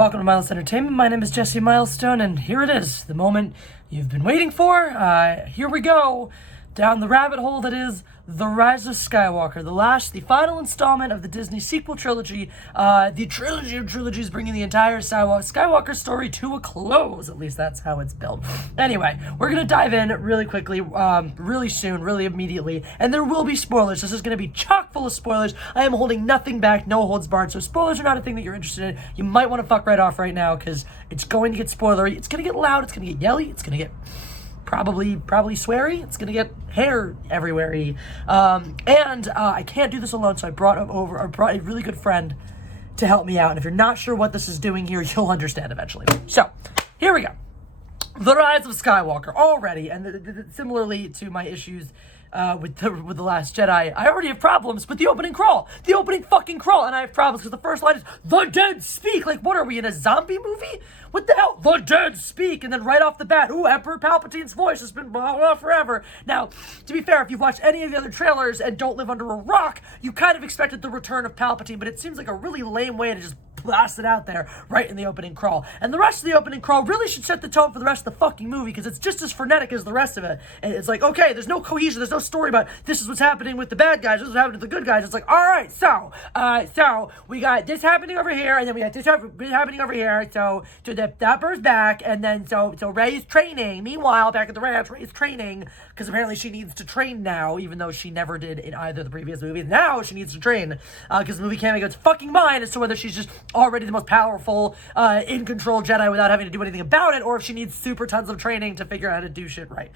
Welcome to Mindless Entertainment. My name is Jesse Milestone, and here it is, the moment you've been waiting for. Here we go, down the rabbit hole that is The Rise of Skywalker, the final installment of the Disney sequel trilogy. The trilogy of trilogies, bringing the entire Skywalker story to a close. At least that's how it's built. Anyway, we're going to dive in really quickly, really soon, really immediately, and there will be spoilers. This is going to be chock full of spoilers. I am holding nothing back, no holds barred, so spoilers are not a thing that you're interested in. You might want to fuck right off right now, because it's going to get spoilery. It's going to get loud, it's going to get yelly, it's going to get probably sweary. It's gonna get hair everywhere-y. I can't do this alone, so I brought a really good friend to help me out. And if you're not sure what this is doing here, you'll understand eventually. So, here we go. The Rise of Skywalker already, and similarly to my issues with the Last Jedi, I already have problems with the opening crawl. The opening fucking crawl, and I have problems because the first line is, "The dead speak." Like, what are we, in a zombie movie? What the hell? The dead speak. And then right off the bat, Emperor Palpatine's voice has been blah, blah, forever. Now, to be fair, if you've watched any of the other trailers and don't live under a rock, you kind of expected the return of Palpatine, but it seems like a really lame way to just blast it out there right in the opening crawl. And the rest of the opening crawl really should set the tone for the rest of the fucking movie, because it's just as frenetic as the rest of it. And it's like, okay, there's no cohesion, there's no story about this is what's happening with the bad guys, this is what's happening to the good guys. It's like, all right, so we got this happening over here, and then we got this happening over here, so that bird's back, and then so Rey's training. Meanwhile, back at the ranch, Rey's training, because apparently she needs to train now, even though she never did in either of the previous movies. Now she needs to train, because the movie can't make its fucking mind as to whether she's just already the most powerful, in-control Jedi without having to do anything about it, or if she needs super tons of training to figure out how to do shit right.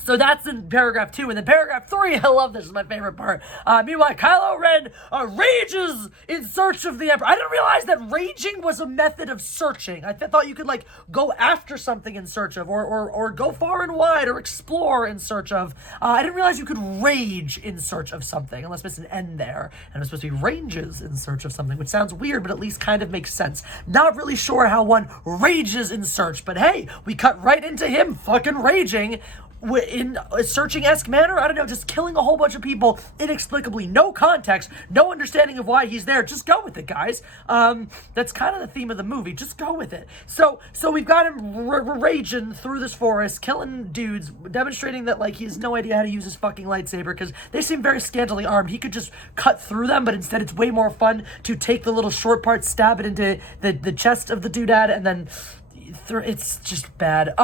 So that's in paragraph 2. And then paragraph 3, I love this, is my favorite part. Meanwhile, Kylo Ren rages in search of the Emperor. I didn't realize that raging was a method of searching. I thought you could, like, go after something in search of, or go far and wide, or explore in search of. I didn't realize you could rage in search of something, unless there's an N there. And it was supposed to be ranges in search of something, which sounds weird, but at least kind of makes sense. Not really sure how one rages in search, but hey, we cut right into him fucking raging in a searching-esque manner. I don't know, just killing a whole bunch of people inexplicably. No context, no understanding of why he's there. Just go with it, guys. That's kind of the theme of the movie. Just go with it. So we've got him raging through this forest, killing dudes, demonstrating that, like, he has no idea how to use his fucking lightsaber, because they seem very scantily armed. He could just cut through them, but instead it's way more fun to take the little short part, stab it into the chest of the doodad, and then it's just bad.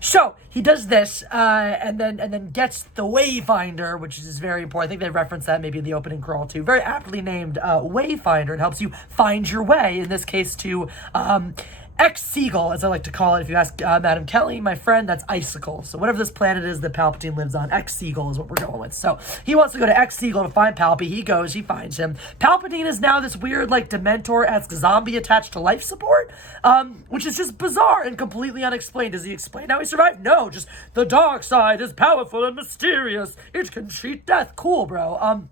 So he does this, and then gets the Wayfinder, which is very important. I think they reference that maybe in the opening crawl too. Very aptly named Wayfinder. It helps you find your way. In this case, to X-Seagull, as I like to call it. If you ask Madam Kelly, my friend, that's Icicle. So whatever this planet is that Palpatine lives on, X-Seagull is what we're going with. So he wants to go to X-Seagull to find Palpy. He goes, he finds him. Palpatine is now this weird, like, Dementor-esque zombie attached to life support, which is just bizarre and completely unexplained. Does he explain how he survived? No, just the dark side is powerful and mysterious. It can cheat death. Cool, bro.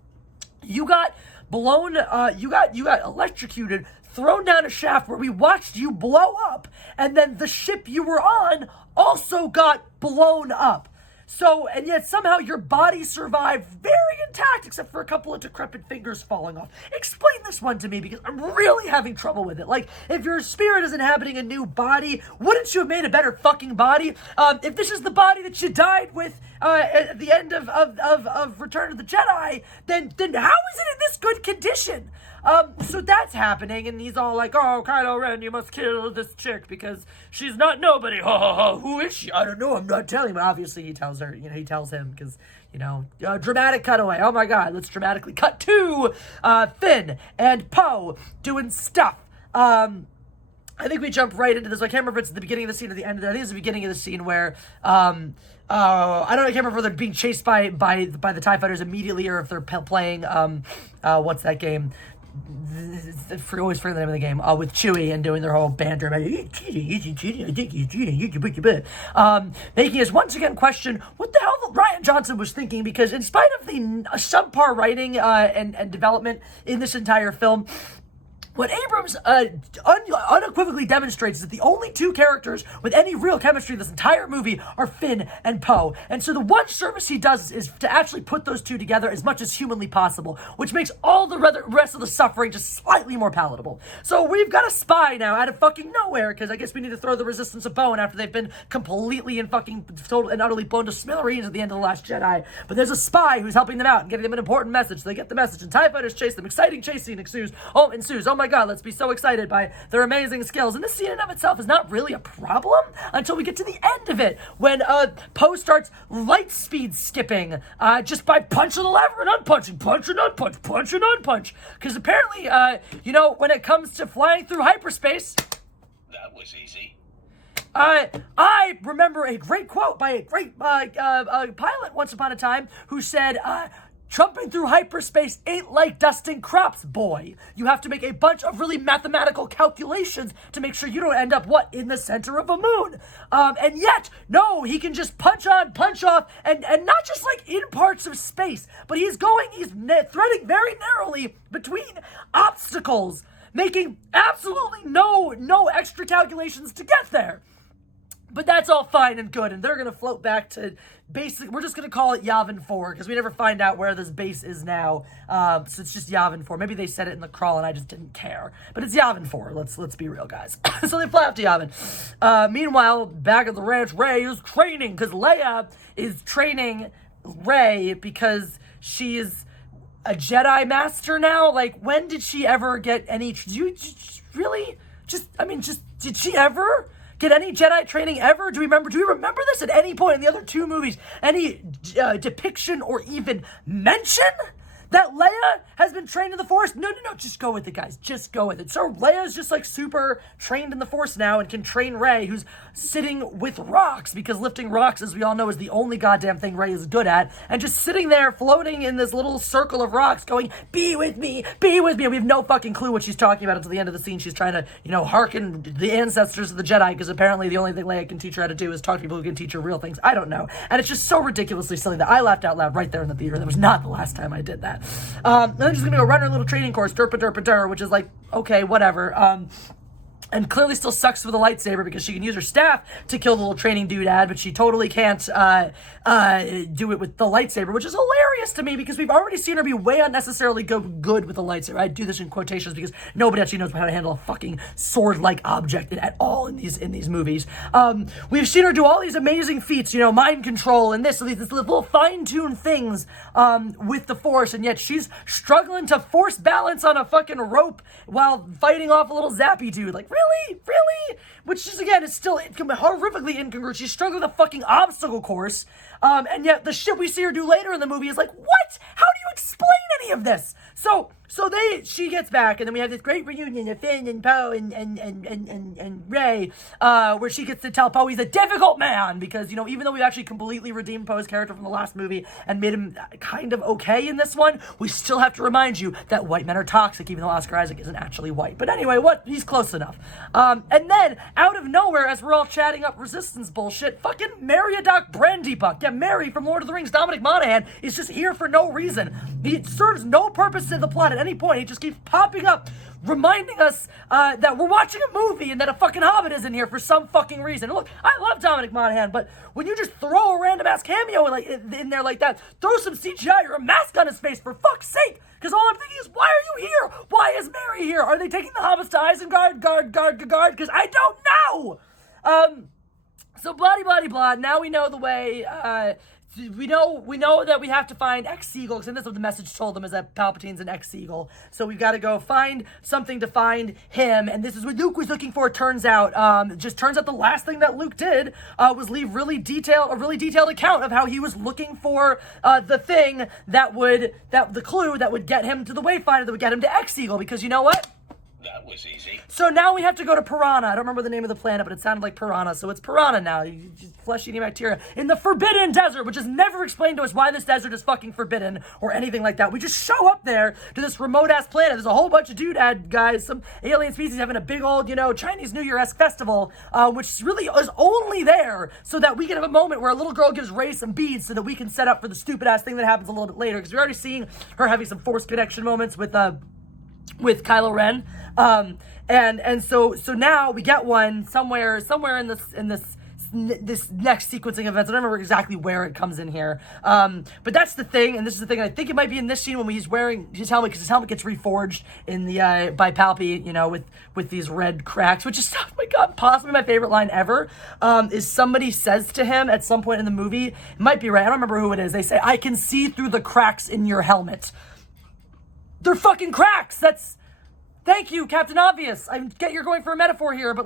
You got blown, you got electrocuted, thrown down a shaft where we watched you blow up, and then the ship you were on also got blown up. So, and yet somehow your body survived very intact, except for a couple of decrepit fingers falling off. Explain this one to me, because I'm really having trouble with it. Like, if your spirit is inhabiting a new body, wouldn't you have made a better fucking body? If this is the body that you died with at the end of Return of the Jedi, then how is it in this good condition? So that's happening, and he's all like, "Oh, Kylo Ren, you must kill this chick because she's not nobody. Ha ha ha. Who is she? I don't know. I'm not telling." But obviously he tells her, he tells him because, dramatic cutaway. Oh my God, let's dramatically cut to Finn and Poe doing stuff. I think we jump right into this. I can't remember if it's the beginning of the scene or the end of it. I think it's the beginning of the scene where, I don't know, I can't remember if they're being chased by the TIE fighters immediately, or if they're playing, what's that game? I always forget the name of the game, with Chewie, and doing their whole banter about making us once again question what the hell Rian Johnson was thinking, because in spite of the subpar writing and development in this entire film, what Abrams unequivocally demonstrates is that the only two characters with any real chemistry in this entire movie are Finn and Poe. And so the one service he does is to actually put those two together as much as humanly possible, which makes all the rest of the suffering just slightly more palatable. So we've got a spy now out of fucking nowhere, because I guess we need to throw the resistance a bone after they've been completely and fucking total and utterly blown to smithereens at the end of The Last Jedi. But there's a spy who's helping them out and giving them an important message. So they get the message, and TIE fighters chase them. Exciting chase scene ensues. Oh my god, let's be so excited by their amazing skills. And this scene in and of itself is not really a problem until we get to the end of it, when Poe starts light speed skipping just by punching the lever and unpunching, punch and unpunch, punch and unpunch. Because apparently, when it comes to flying through hyperspace, that was easy. I remember a great quote by a great pilot once upon a time who said, jumping through hyperspace ain't like dusting crops, boy. You have to make a bunch of really mathematical calculations to make sure you don't end up, in the center of a moon. And yet, no, he can just punch on, punch off, and not just like in parts of space, but he's threading very narrowly between obstacles, making absolutely no extra calculations to get there. But that's all fine and good, and they're going to float back to we're just going to call it Yavin 4, because we never find out where this base is now, so it's just Yavin 4. Maybe they said it in the crawl and I just didn't care, but it's Yavin 4, let's be real, guys. So they fly up to Yavin. Meanwhile, back at the ranch, Rey is training, because Leia is training Rey because she is a Jedi Master now. Like, when did she ever get any, did she ever get any Jedi training ever? Do we remember this at any point in the other two movies? Any depiction or even mention that Leia has been trained in the Force? No, just go with it, guys. Just go with it. So Leia's just like super trained in the Force now and can train Rey, who's sitting with rocks, because lifting rocks, as we all know, is the only goddamn thing Rey is good at, and just sitting there floating in this little circle of rocks going, be with me, be with me. And we have no fucking clue what she's talking about until the end of the scene. She's trying to, hearken the ancestors of the Jedi, because apparently the only thing Leia can teach her how to do is talk to people who can teach her real things. I don't know. And it's just so ridiculously silly that I laughed out loud right there in the theater. That was not the last time I did that. And then she's gonna go run her little training course, derpa, which is like, okay, whatever. And clearly still sucks with a lightsaber, because she can use her staff to kill the little training doodad, but she totally can't do it with the lightsaber, which is hilarious to me, because we've already seen her be way unnecessarily good with the lightsaber. I do this in quotations because nobody actually knows how to handle a fucking sword-like object at all in these movies. We've seen her do all these amazing feats, mind control and these little fine-tuned things with the Force, and yet she's struggling to force balance on a fucking rope while fighting off a little zappy dude. Like, really? Which is, again, is still horrifically incongruent. She's struggling with a fucking obstacle course, and yet the shit we see her do later in the movie is like, what? How do you explain any of this? So she gets back, and then we have this great reunion of Finn and Poe and Rey, where she gets to tell Poe he's a difficult man, because, even though we've actually completely redeemed Poe's character from the last movie and made him kind of okay in this one, we still have to remind you that white men are toxic, even though Oscar Isaac isn't actually white. But anyway, he's close enough. And then, out of nowhere, as we're all chatting up resistance bullshit, fucking Meriadoc Brandybuck, Mary from Lord of the Rings, Dominic Monaghan, is just here for no reason. He serves no purpose to the plot at any point. He just keeps popping up, reminding us that we're watching a movie and that a fucking Hobbit is in here for some fucking reason. Look, I love Dominic Monaghan, but when you just throw a random ass cameo in there like that, throw some CGI or a mask on his face, for fuck's sake. Because all I'm thinking is, why are you here? Why is Mary here? Are they taking the hobbits to Isengard? Guard? Because I don't know. So blah. Now we know the way. We know that we have to find ex-Seagull, and that's what the message told them, is that Palpatine's an ex-Seagull. So we've got to go find something to find him, and this is what Luke was looking for, it turns out. It just turns out the last thing that Luke did was leave a really detailed account of how he was looking for the thing the clue that would get him to the Wayfinder, that would get him to ex-Seagull, because you know what? That was easy. So now we have to go to Piranha. I don't remember the name of the planet, but it sounded like Piranha. So it's Piranha now. Flesh-eating bacteria. In the Forbidden Desert, which is never explained to us why this desert is fucking forbidden or anything like that. We just show up there to this remote-ass planet. There's a whole bunch of doodad guys, some alien species having a big old, Chinese New Year-esque festival, which really is only there so that we can have a moment where a little girl gives Rey some beads so that we can set up for the stupid-ass thing that happens a little bit later. Because we're already seeing her having some Force connection moments with with Kylo Ren. And so now we get one somewhere in this next sequencing events. I don't remember exactly where it comes in here. But that's the thing, and this is the thing. I think it might be in this scene when he's wearing his helmet, because his helmet gets reforged in the by Palpy, with these red cracks, which is, oh my God, possibly my favorite line ever. Is somebody says to him at some point in the movie, it might be right, I don't remember who it is. They say, "I can see through the cracks in your helmet." They're fucking cracks. Thank you, Captain Obvious. I get you're going for a metaphor here, but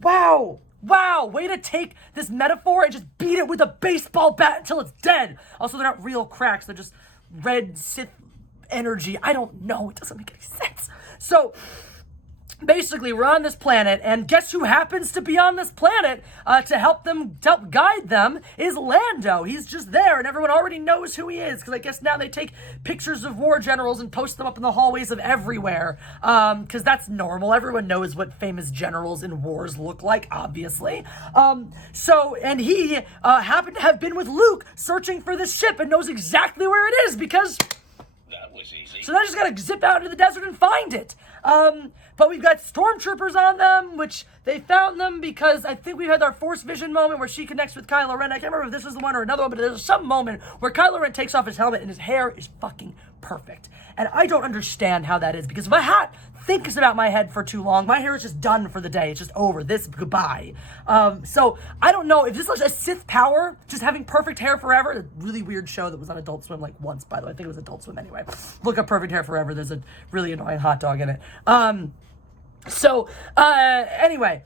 wow, way to take this metaphor and just beat it with a baseball bat until it's dead. Also, they're not real cracks. They're just red Sith energy. I don't know. It doesn't make any sense. So, basically, we're on this planet, and guess who happens to be on this planet to help guide them is Lando. He's just there, and everyone already knows who he is, because I guess now they take pictures of war generals and post them up in the hallways of everywhere, because that's normal. Everyone knows what famous generals in wars look like, obviously. And he happened to have been with Luke searching for this ship and knows exactly where it is, because That was easy. so they just gotta zip out into the desert and find it. But we've got stormtroopers on them, which they found them because I think we had our Force Vision moment where she connects with Kylo Ren. I can't remember if this was the one or another one, but there's some moment where Kylo Ren takes off his helmet and his hair is fucking perfect. And I don't understand how that is, because if a hat thinks about my head for too long, my hair is just done for the day. It's just over. This, goodbye. So I don't know if this is a Sith power, just having perfect hair forever. A really weird show that was on Adult Swim once, by the way. I think it was Adult Swim anyway. Look up Perfect Hair Forever. There's a really annoying hot dog in it. Anyway,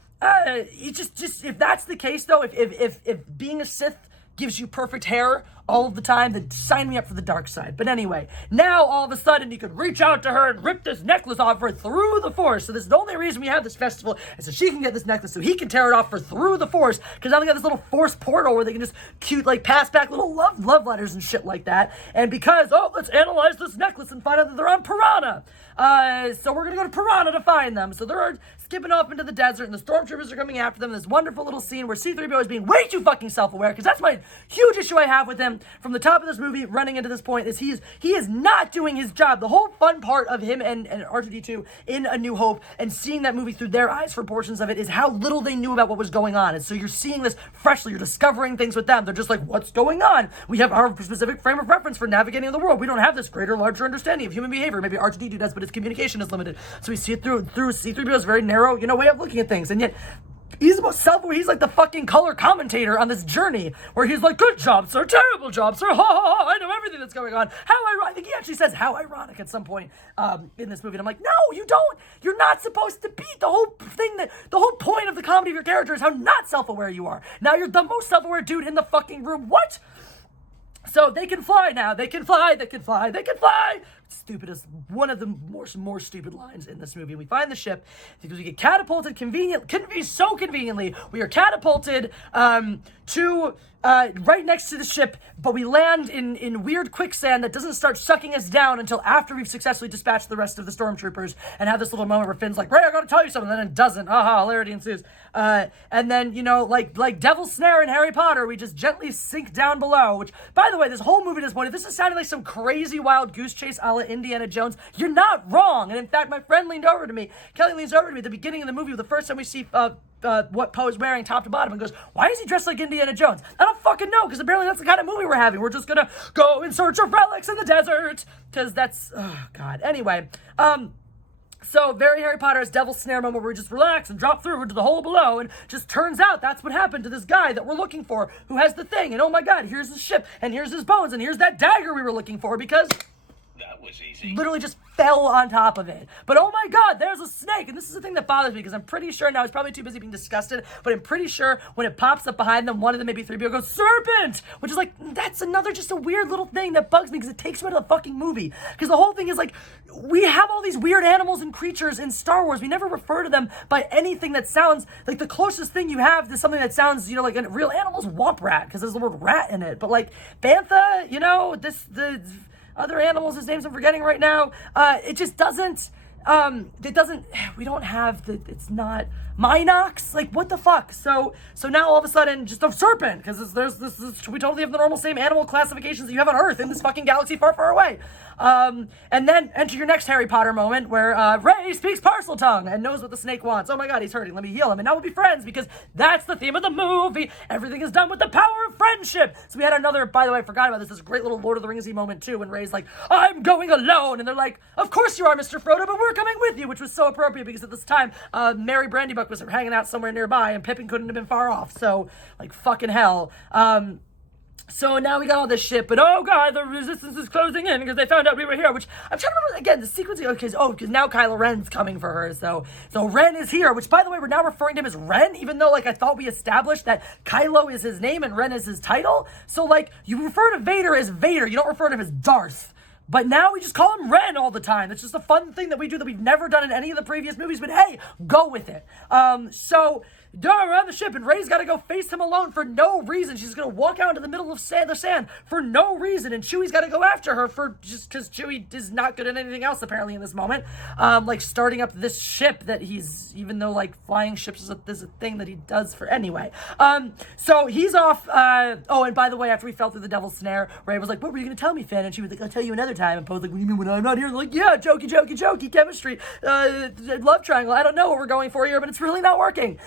you just if that's the case though, if being a Sith gives you perfect hair all of the time, then sign me up for the dark side. But anyway, now all of a sudden you could reach out to her and rip this necklace off her through the Force. So this is the only reason we have this festival, is so she can get this necklace, so he can tear it off her through the Force, because now they got this little Force portal where they can just pass back little love letters and shit like that. And because, let's analyze this necklace and find out that they're on Piranha. So we're gonna go to Piranha to find them. So they're skipping off into the desert, and the stormtroopers are coming after them. This wonderful little scene where C-3PO is being way too fucking self-aware, because that's my huge issue I have with him from the top of this movie running into this point, is he is not doing his job. The whole fun part of him and R2-D2 in A New Hope, and seeing that movie through their eyes for portions of it, is how little they knew about what was going on. And so you're seeing this freshly, you're discovering things with them. They're just like, what's going on? We have our specific frame of reference for navigating the world. We don't have this greater, larger understanding of human behavior. Maybe R2-D2 does, but his communication is limited. So we see it through C-3PO's very narrow, way of looking at things. And yet, he's the most self-aware. He's like the fucking color commentator on this journey, where he's like, good job, sir, terrible job, sir, ha ha ha, I know everything that's going on. How ironic. I think he actually says how ironic at some point in this movie. And I'm like, no, you don't. You're not supposed to be. The whole point of the comedy of your character is how not self-aware you are. Now you're the most self-aware dude in the fucking room. What? So they can fly now. They can fly. Stupidest, one of the more stupid lines in this movie. We find the ship because we get catapulted conveniently. We are catapulted to right next to the ship, but we land in weird quicksand that doesn't start sucking us down until after we've successfully dispatched the rest of the stormtroopers, and have this little moment where Finn's like, Ray, I gotta tell you something, and then it doesn't. Hilarity ensues. And then, like Devil's Snare in Harry Potter, we just gently sink down below, which, by the way, this whole movie at this point, if this is sounding like some crazy wild goose chase a la Indiana Jones, you're not wrong. And in fact, my friend Kelly leans over to me at the beginning of the movie, the first time we see what Poe is wearing top to bottom, and goes, why is he dressed like Indiana Jones? I don't fucking know, because apparently that's the kind of movie we're having. We're just gonna go in search of relics in the desert, because that's, oh god. Anyway, so very Harry Potter's Devil's Snare moment where we just relax and drop through into the hole below, and just turns out that's what happened to this guy that we're looking for, who has the thing, and oh my god, here's his ship, and here's his bones, and here's that dagger we were looking for, because That was easy. literally just fell on top of it. But oh my god, there's a snake. And this is the thing that bothers me, because I'm pretty sure, now he's probably too busy being disgusted, but I'm pretty sure when it pops up behind them, one of them, maybe 3PO, goes, serpent! Which is like, that's another just a weird little thing that bugs me, because it takes me out of the fucking movie. Because the whole thing is like, we have all these weird animals and creatures in Star Wars. We never refer to them by anything that sounds like, the closest thing you have to something that sounds, like a real animal's womp rat, because there's the word rat in it. But like, Bantha, the other animals, his names I'm forgetting right now, it just doesn't, we don't have it's not Minox, like what the fuck? So now all of a sudden, just a serpent, because we totally have the normal same animal classifications that you have on Earth in this fucking galaxy far, far away. And then enter your next Harry Potter moment where Ray speaks parcel tongue and knows what the snake wants. Oh my god, he's hurting, let me heal him, and now we'll be friends, because that's the theme of the movie. Everything is done with the power of friendship. So we had another, by the way, I forgot about this great little Lord of the Ringsy moment too, when Ray's like, I'm going alone, and they're like, of course you are, Mr. Frodo, but we're coming with you, which was so appropriate, because at this time, Merry Brandybuck was hanging out somewhere nearby, and Pippin couldn't have been far off, so, like, fucking hell. So now we got all this shit, but oh god, the resistance is closing in because they found out we were here, which I'm trying to remember, again, the sequence, because now Kylo Ren's coming for her, so Ren is here, which, by the way, we're now referring to him as Ren, even though, like, I thought we established that Kylo is his name and Ren is his title, so, like, you refer to Vader as Vader, you don't refer to him as Darth. But now we just call him Ren all the time. It's just a fun thing that we do that we've never done in any of the previous movies, but hey, go with it. So we're on the ship, and Rey's got to go face him alone for no reason. She's going to walk out into the middle of the sand for no reason, and Chewie's got to go after her for just because Chewie is not good at anything else, apparently, in this moment. Like, starting up this ship that he's, even though, like, flying ships is a thing that he does for anyway. So he's off. Oh, and by the way, after we fell through the devil's snare, Rey was like, what were you going to tell me, Finn? And she was like, I'll tell you another time. And Poe's like, what do you mean when I'm not here? And they're like, yeah, jokey, chemistry, love triangle. I don't know what we're going for here, but it's really not working.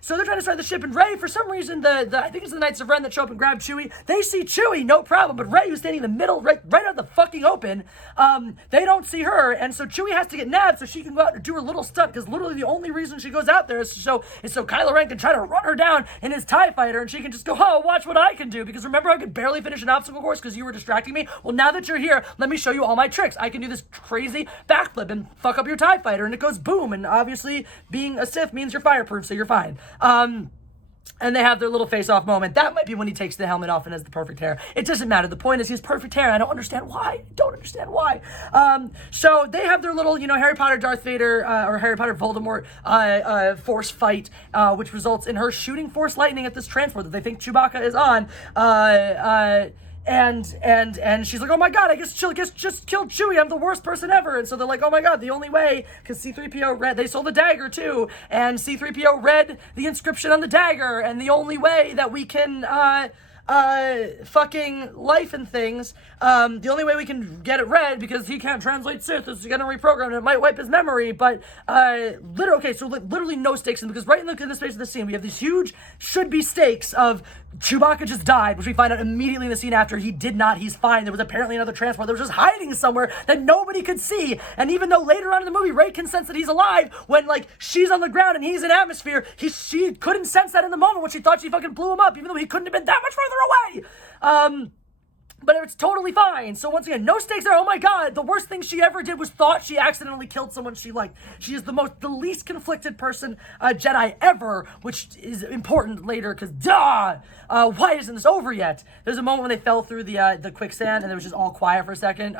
So they're trying to start the ship, and Rey, for some reason, I think it's the Knights of Ren that show up and grab Chewie. They see Chewie, no problem, but Rey, who's standing in the middle, right out the fucking open, they don't see her, and so Chewie has to get nabbed so she can go out and do her little stunt, because literally the only reason she goes out there is so Kylo Ren can try to run her down in his TIE fighter, and she can just go, oh, watch what I can do, because remember I could barely finish an obstacle course because you were distracting me? Well, now that you're here, let me show you all my tricks. I can do this crazy backflip and fuck up your TIE fighter, and it goes boom, and obviously being a Sith means you're fireproof, so you're fine. And they have their little face-off moment. That might be when he takes the helmet off and has the perfect hair. It doesn't matter. The point is he has perfect hair. I don't understand why. So they have their little, Harry Potter Darth Vader, or Harry Potter Voldemort, force fight, which results in her shooting force lightning at this transport that they think Chewbacca is on. And she's like, oh my god, I guess just killed Chewie, I'm the worst person ever. And so they're like, oh my god, the only way, because C-3PO read, they sold a dagger too, and C-3PO read the inscription on the dagger, and the only way that we can fucking life and things, the only way we can get it read, because he can't translate Sith, is gonna reprogram it. It might wipe his memory, but literally no stakes, because right in the space of the scene, we have these huge should-be stakes of Chewbacca just died, which we find out immediately in the scene after. He did not, he's fine. There was apparently another transport that was just hiding somewhere that nobody could see, and even though later on in the movie, Rey can sense that he's alive, when, like, she's on the ground and he's in atmosphere, she couldn't sense that in the moment when she thought she fucking blew him up, even though he couldn't have been that much further away. But it's totally fine. So once again, no stakes there. Oh my god, the worst thing she ever did was thought she accidentally killed someone she liked. She is the least conflicted person, Jedi ever, which is important later, because why isn't this over yet? There's a moment when they fell through the quicksand, and it was just all quiet for a second.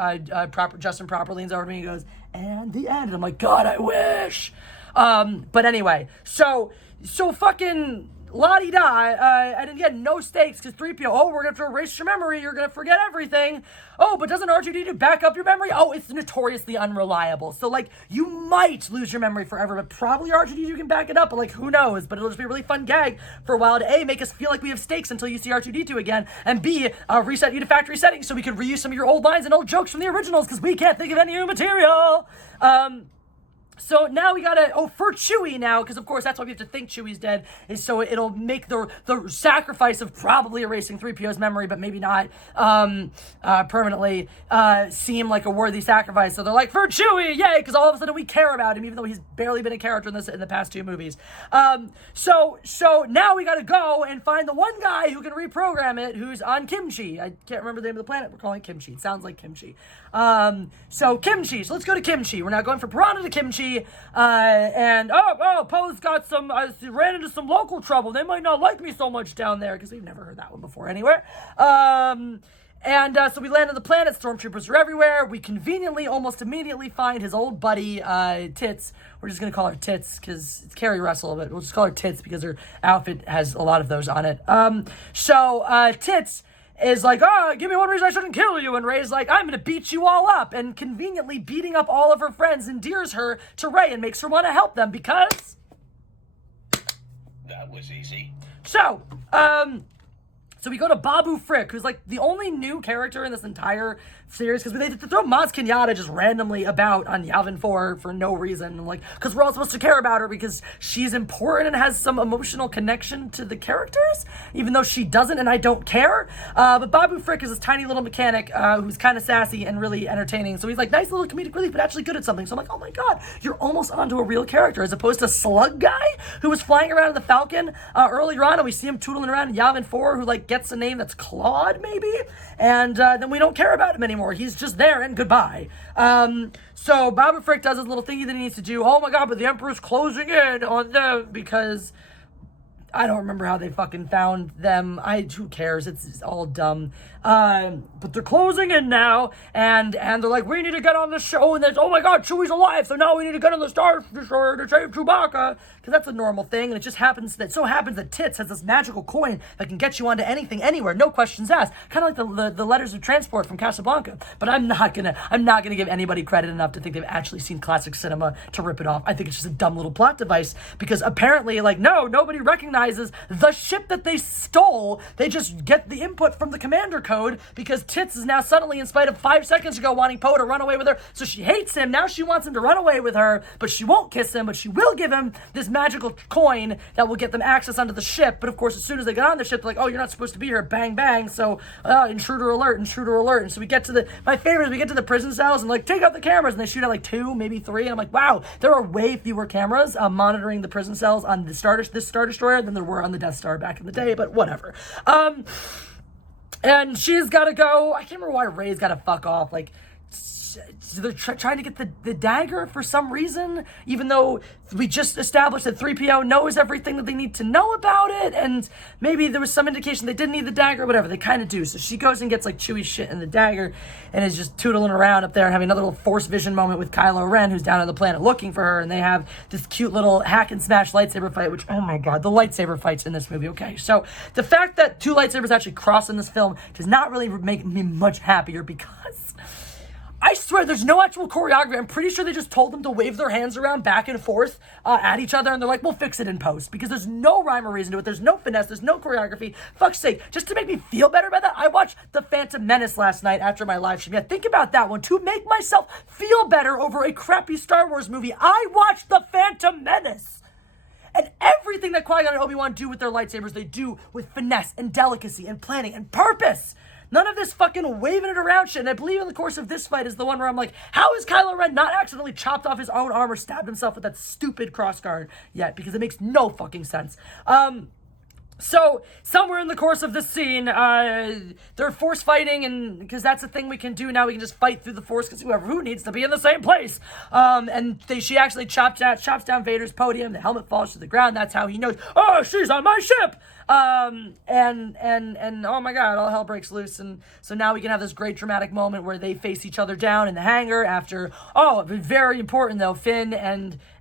Justin Proper leans over to me and goes, and the end. And I'm like, God, I wish. But anyway, so fucking la-di-da, and again, no stakes, because 3PO, we're going to have to erase your memory, you're going to forget everything. Oh, but doesn't R2-D2 back up your memory? Oh, it's notoriously unreliable. So, like, you might lose your memory forever, but probably R2-D2 can back it up, but, like, who knows? But it'll just be a really fun gag for a while to A, make us feel like we have stakes until you see R2-D2 again, and B, reset you to factory settings so we can reuse some of your old lines and old jokes from the originals, because we can't think of any new material. So now we gotta, for Chewie now, because of course that's why we have to think Chewie's dead, is so it'll make the sacrifice of probably erasing 3PO's memory, but maybe not permanently, seem like a worthy sacrifice. So they're like, for Chewie, yay, because all of a sudden we care about him, even though he's barely been a character in the past two movies. So now we gotta go and find the one guy who can reprogram it, who's on Kimchi. I can't remember the name of the planet, we're calling it Kimchi. It sounds like Kimchi. So Kimchi, so let's go to Kimchi. We're now going from Piranha to Kimchi. And Poe's got ran into some local trouble. They might not like me so much down there, because we've never heard that one before anywhere. So we land on the planet. Stormtroopers are everywhere. We conveniently, almost immediately, find his old buddy, Tits. We're just going to call her Tits, because it's Carrie Russell, but we'll just call her Tits, because her outfit has a lot of those on it. Tits is like, oh, give me one reason I shouldn't kill you. And Rey's like, I'm going to beat you all up. And conveniently beating up all of her friends endears her to Rey and makes her want to help them because... That was easy. So we go to Babu Frick, who's like the only new character in this entire series, because they throw Maz Kenyatta just randomly about on Yavin 4 for no reason, like, because we're all supposed to care about her because she's important and has some emotional connection to the characters, even though she doesn't, and I don't care. But Babu Frick is this tiny little mechanic who's kind of sassy and really entertaining. So he's like nice little comedic relief, but actually good at something. So I'm like, oh my god, you're almost onto a real character, as opposed to Slug Guy, who was flying around in the Falcon earlier on, and we see him tootling around in Yavin 4, who like gets a name that's Claude, maybe, and then we don't care about him anymore. He's just there and goodbye. So Babu Frick does his little thingy that he needs to do. Oh my god, but the Emperor's closing in on them because I don't remember how they fucking found them. Who cares? It's all dumb. But they're closing in now, and they're like, we need to get on the show, and there's, oh my god, Chewie's alive, so now we need to get on the Star Destroyer to save Chewbacca, because that's a normal thing, and it just happens that Tits has this magical coin that can get you onto anything, anywhere, no questions asked, kind of like the letters of transport from Casablanca. But I'm not gonna give anybody credit enough to think they've actually seen classic cinema to rip it off. I think it's just a dumb little plot device, because apparently, like, no, nobody recognizes the ship that they stole. They just get the input from the commander code, because Tits is now suddenly, in spite of 5 seconds ago, wanting Poe to run away with her, so she hates him. Now she wants him to run away with her, but she won't kiss him, but she will give him this magical coin that will get them access onto the ship. But of course, as soon as they get on the ship, they're like, oh, you're not supposed to be here, bang, bang, so, intruder alert, and so we get to my favorite is we get to the prison cells, and like, take out the cameras, and they shoot at like 2, maybe 3, and I'm like, wow, there are way fewer cameras monitoring the prison cells on this Star Destroyer than there were on the Death Star back in the day, but whatever. And she's got to go. I can't remember why Rey's got to fuck off. Like, they're trying to get the dagger for some reason, even though we just established that 3PO knows everything that they need to know about it, and maybe there was some indication they didn't need the dagger, whatever, they kind of do. So she goes and gets like Chewie shit in the dagger, and is just tootling around up there and having another little Force vision moment with Kylo Ren, who's down on the planet looking for her, and they have this cute little hack and smash lightsaber fight, which, oh my god, the lightsaber fights in this movie, okay. So the fact that 2 lightsabers actually cross in this film does not really make me much happier, because I swear there's no actual choreography. I'm pretty sure they just told them to wave their hands around back and forth at each other, and they're like, we'll fix it in post, because there's no rhyme or reason to it. There's no finesse. There's no choreography. Fuck's sake. Just to make me feel better about that, I watched The Phantom Menace last night after my live stream. Yeah, think about that one. To make myself feel better over a crappy Star Wars movie, I watched The Phantom Menace. And everything that Qui-Gon and Obi-Wan do with their lightsabers, they do with finesse and delicacy and planning and purpose. None of this fucking waving it around shit. And I believe in the course of this fight is the one where I'm like, how is Kylo Ren not accidentally chopped off his own arm or stabbed himself with that stupid crossguard yet? Because it makes no fucking sense. So, somewhere in the course of this scene, they're force fighting, and because that's a thing we can do now, we can just fight through the force, because who needs to be in the same place? She actually chops down Vader's podium, the helmet falls to the ground, that's how he knows, oh, she's on my ship! And oh my god, all hell breaks loose, and so now we can have this great dramatic moment where they face each other down in the hangar after, very important though, Finn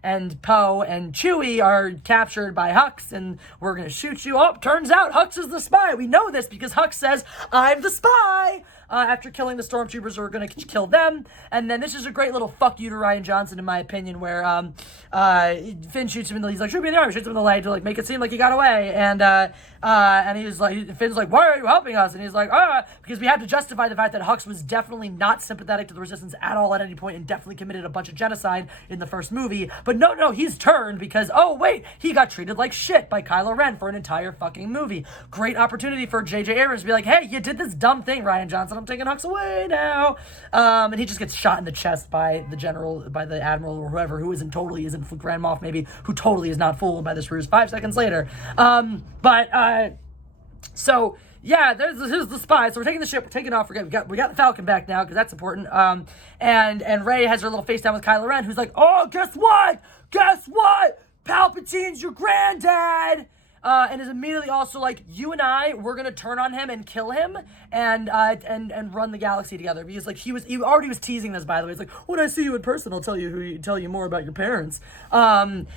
and Poe and Chewie are captured by Hux, and we're gonna shoot you. Oh, turns out Hux is the spy. We know this because Hux says, I'm the spy! After killing the stormtroopers who are going to kill them. And then this is a great little fuck you to Rian Johnson, in my opinion, where Finn shoots him in the, he's like, shoot me in the arm, shoots him in the leg to like make it seem like he got away. And he's like, Finn's like, why are you helping us? And he's like, because we have to justify the fact that Hux was definitely not sympathetic to the Resistance at all at any point, and definitely committed a bunch of genocide in the first movie. But no, he's turned because, oh wait, he got treated like shit by Kylo Ren for an entire fucking movie. Great opportunity for J.J. Abrams to be like, hey, you did this dumb thing, Rian Johnson, I'm taking Hux away now. And he just gets shot in the chest by the general, by the admiral or whoever, who isn't Grand Moff maybe, who totally is not fooled by this ruse 5 seconds later. So yeah, here's the spy. So we're taking the ship, we're taking off. We got the Falcon back now, because that's important. And Rey has her little face down with Kylo Ren, who's like, oh, guess what? Palpatine's your granddad. and is immediately also like, you and I, we're gonna turn on him and kill him, and run the galaxy together. Because like he already was teasing this, by the way. He's like, when I see you in person, I'll tell you more about your parents. And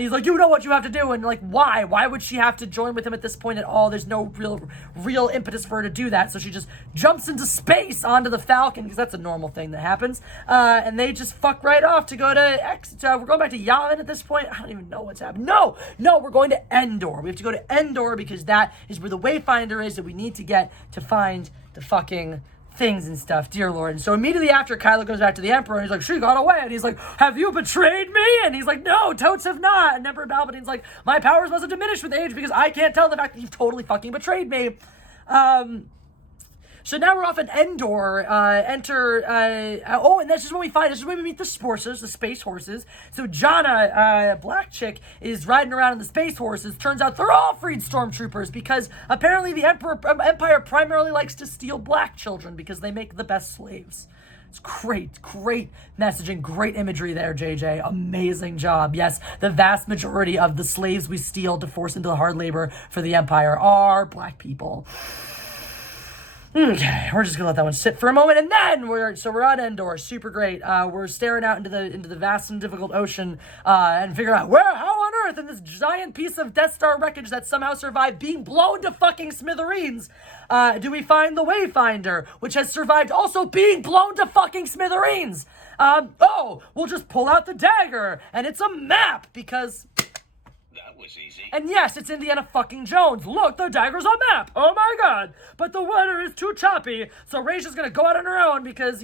he's like, you know what you have to do, and like, why would she have to join with him at this point at all? There's no real impetus for her to do that, so she just jumps into space onto the Falcon, because that's a normal thing that happens. And they just fuck right off to go to we're going back to Yavin at this point. I don't even know what's happening. No, we're going to Endor. We have to go to Endor because that is where the Wayfinder is that we need to get to find the fucking things and stuff, dear Lord. And so immediately after, Kylo goes back to the Emperor, and he's like, she got away. And he's like, have you betrayed me? And he's like, no, totes have not. And Emperor Palpatine's like, my powers must have diminished with age because I can't tell the fact that you've totally fucking betrayed me. So now we're off at Endor, and this is when we meet the Sporcers, the space horses. So Jana, black chick, is riding around in the space horses. Turns out they're all freed stormtroopers because apparently the Empire primarily likes to steal black children because they make the best slaves. It's great messaging, great imagery there, JJ. Amazing job. Yes, the vast majority of the slaves we steal to force into hard labor for the Empire are black people. Okay, we're just gonna let that one sit for a moment, and then we're on Endor, super great. We're staring out into the vast and difficult ocean, and figuring out how on earth, in this giant piece of Death Star wreckage that somehow survived being blown to fucking smithereens, do we find the Wayfinder, which has survived also being blown to fucking smithereens. We'll just pull out the dagger, and it's a map, because... That was easy. And yes, it's Indiana fucking Jones. Look, the dagger's a map. Oh my god. But the weather is too choppy, so Rey's just gonna go out on her own because,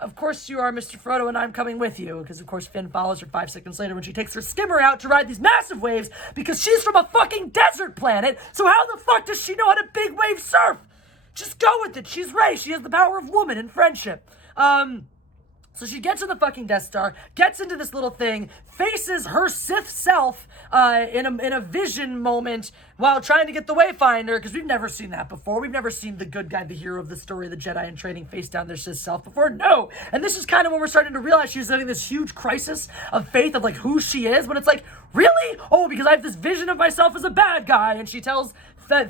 of course you are, Mr. Frodo, and I'm coming with you. Because, of course, Finn follows her 5 seconds later when she takes her skimmer out to ride these massive waves because she's from a fucking desert planet, so how the fuck does she know how to big wave surf? Just go with it. She's Rey. She has the power of woman and friendship. So she gets in the fucking Death Star, gets into this little thing, faces her Sith self in a vision moment while trying to get the Wayfinder, because we've never seen that before. We've never seen the good guy, the hero of the story, the Jedi in training, face down their Sith self before. No! And this is kind of when we're starting to realize she's having this huge crisis of faith of, like, who she is, when it's like, really? Oh, because I have this vision of myself as a bad guy, and she tells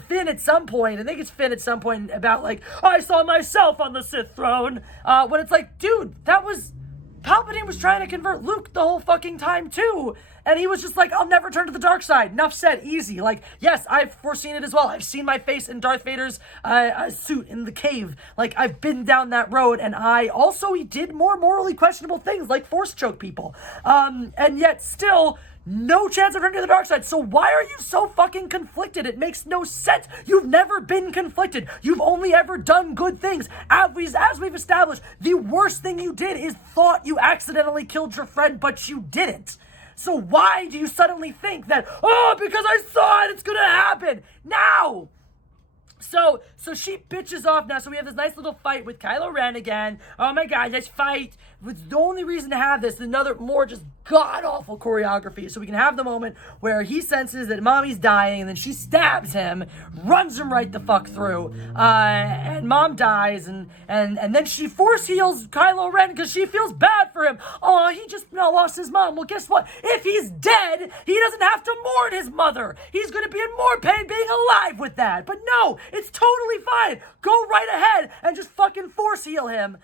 Finn at some point, I think it's Finn at some point, about like, I saw myself on the Sith throne, when it's like, dude, Palpatine was trying to convert Luke the whole fucking time too, and he was just like, I'll never turn to the dark side. Enough said, easy. Like, yes, I've foreseen it as well. I've seen my face in Darth Vader's suit in the cave. Like, I've been down that road, and he did more morally questionable things, like force choke people, and yet still... no chance of turning to the dark side. So why are you so fucking conflicted? It makes no sense. You've never been conflicted. You've only ever done good things. As we've established, the worst thing you did is thought you accidentally killed your friend, but you didn't. So why do you suddenly think that, because I saw it, it's gonna happen? Now! So she bitches off now. So we have this nice little fight with Kylo Ren again. Oh my god, let's fight. It's the only reason to have this. Another more just god-awful choreography. So we can have the moment where he senses that mommy's dying, and then she stabs him, runs him right the fuck through, and mom dies, and then she force heals Kylo Ren because she feels bad for him. Oh, he just lost his mom. Well, guess what? If he's dead, he doesn't have to mourn his mother. He's going to be in more pain being alive with that. But no, it's totally fine. Go right ahead and just fucking force heal him.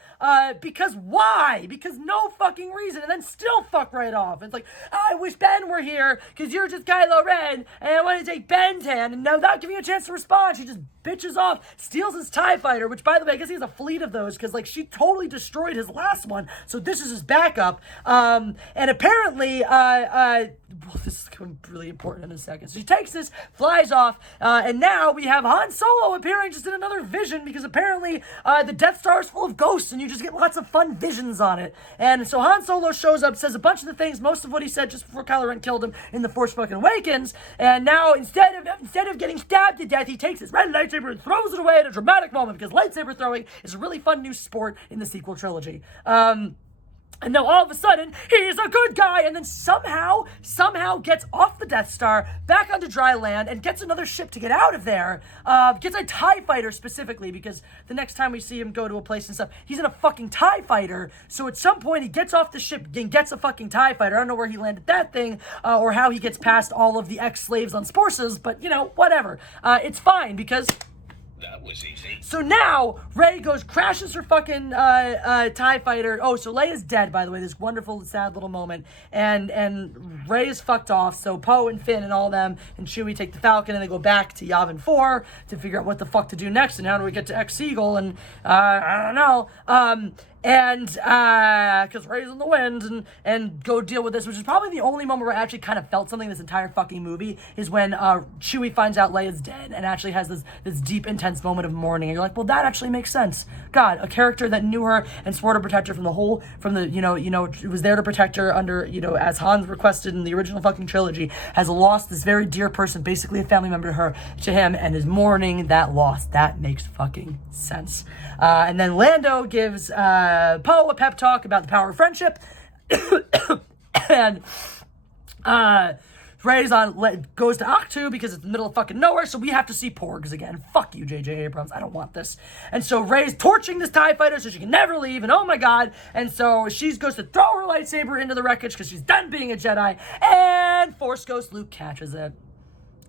Because why? Because no fucking reason. And then still fuck right off. It's like, I wish Ben were here because you're just Kylo Ren and I want to take Ben's hand, and without giving you a chance to respond, she just bitches off, steals his TIE fighter, which, by the way, I guess he has a fleet of those because, like, she totally destroyed his last one, so this is his backup. And apparently, this is going to be really important in a second. So she takes this, flies off, and now we have Han Solo appearing just in another vision because apparently the Death Star is full of ghosts and you just get lots of fun visions on it. And so Han Solo shows up, says a bunch of the things, most of what he said just before Kylo Ren killed him in The Force Fucking Awakens, and now instead of getting stabbed to death, he takes his red lightsaber and throws it away at a dramatic moment because lightsaber throwing is a really fun new sport in the sequel trilogy. And now all of a sudden, he's a good guy, and then somehow gets off the Death Star, back onto dry land, and gets another ship to get out of there. Gets a TIE fighter specifically, because the next time we see him go to a place and stuff, he's in a fucking TIE fighter. So at some point, he gets off the ship and gets a fucking TIE fighter. I don't know where he landed that thing, or how he gets past all of the ex-slaves on Sporces, but, whatever. It's fine, because... That was easy. So now, Rey crashes her fucking TIE fighter. Oh, so Leia's dead, by the way. This wonderful, sad little moment. And Rey is fucked off. So Poe and Finn and all them and Chewie take the Falcon and they go back to Yavin 4 to figure out what the fuck to do next. And how do we get to X-Eagle? And I don't know. Because Rey's in the wind and go deal with this, which is probably the only moment where I actually kind of felt something this entire fucking movie, is when Chewie finds out Leia's dead and actually has this deep, intense moment of mourning. And you're like, well, that actually makes sense. God, a character that knew her and swore to protect her was there to protect her under, as Hans requested in the original fucking trilogy, has lost this very dear person, basically a family member to him, and is mourning that loss. That makes fucking sense. And then Lando gives Poe a pep talk about the power of friendship, and Rey's goes to Ahch-To because it's in the middle of fucking nowhere, so we have to see Porgs again. Fuck you, J.J. Abrams. I don't want this. And so Rey's torching this TIE fighter so she can never leave, and oh my god. And so she goes to throw her lightsaber into the wreckage because she's done being a Jedi, and Force Ghost Luke catches it.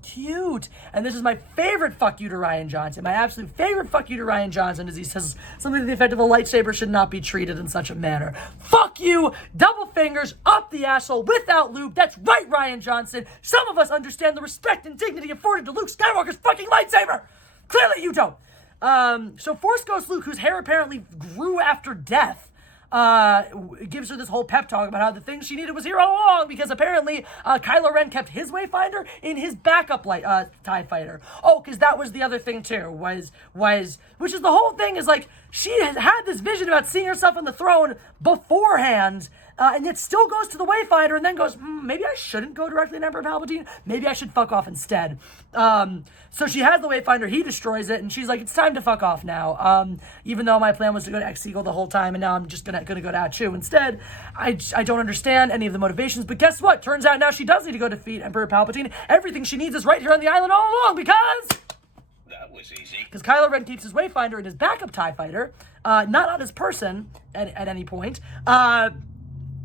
Cute. And this is my favorite fuck you to Rian Johnson. My absolute favorite fuck you to Rian Johnson is he says something to the effect of a lightsaber should not be treated in such a manner. Fuck you. Double fingers up the asshole without lube. That's right, Rian Johnson. Some of us understand the respect and dignity afforded to Luke Skywalker's fucking lightsaber. Clearly you don't. So Force Ghost Luke, whose hair apparently grew after death, gives her this whole pep talk about how the thing she needed was here all along, because apparently Kylo Ren kept his Wayfinder in his backup TIE fighter. Oh, because that was the other thing too, which is the whole thing, is like, she has had this vision about seeing herself on the throne beforehand, and yet still goes to the Wayfinder and then goes, maybe I shouldn't go directly to Emperor Palpatine. Maybe I should fuck off instead. So she has the Wayfinder, he destroys it, and she's like, it's time to fuck off now. Even though my plan was to go to X-Eagle the whole time, and now I'm just gonna go to Ahch-To instead. I don't understand any of the motivations, but guess what? Turns out now she does need to go defeat Emperor Palpatine. Everything she needs is right here on the island all along, because... That was easy. Because Kylo Ren keeps his Wayfinder in his backup TIE fighter, not on his person at any point.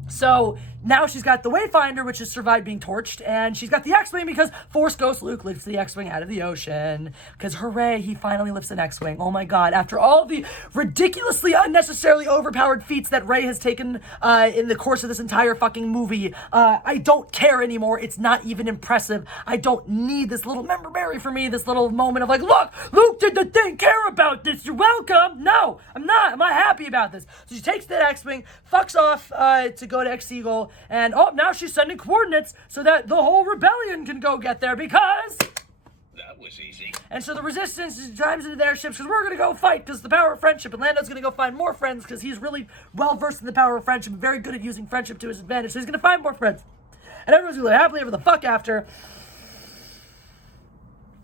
So now she's got the Wayfinder, which has survived being torched, and she's got the X-Wing because Force Ghost Luke lifts the X-Wing out of the ocean. Because hooray, he finally lifts an X-Wing. Oh my god, after all the ridiculously unnecessarily overpowered feats that Rey has taken in the course of this entire fucking movie, I don't care anymore. It's not even impressive. I don't need this little memory for me, this little moment of like, look, Luke did the thing, care about this, you're welcome. No, I'm not happy about this. So she takes that X-Wing, fucks off to go to X-Eagle, and now she's sending coordinates so that the whole rebellion can go get there, because... That was easy. And so the Resistance drives into their ships because we're going to go fight because the power of friendship, and Lando's going to go find more friends because he's really well-versed in the power of friendship and very good at using friendship to his advantage, so he's going to find more friends. And everyone's going to live happily ever the fuck after.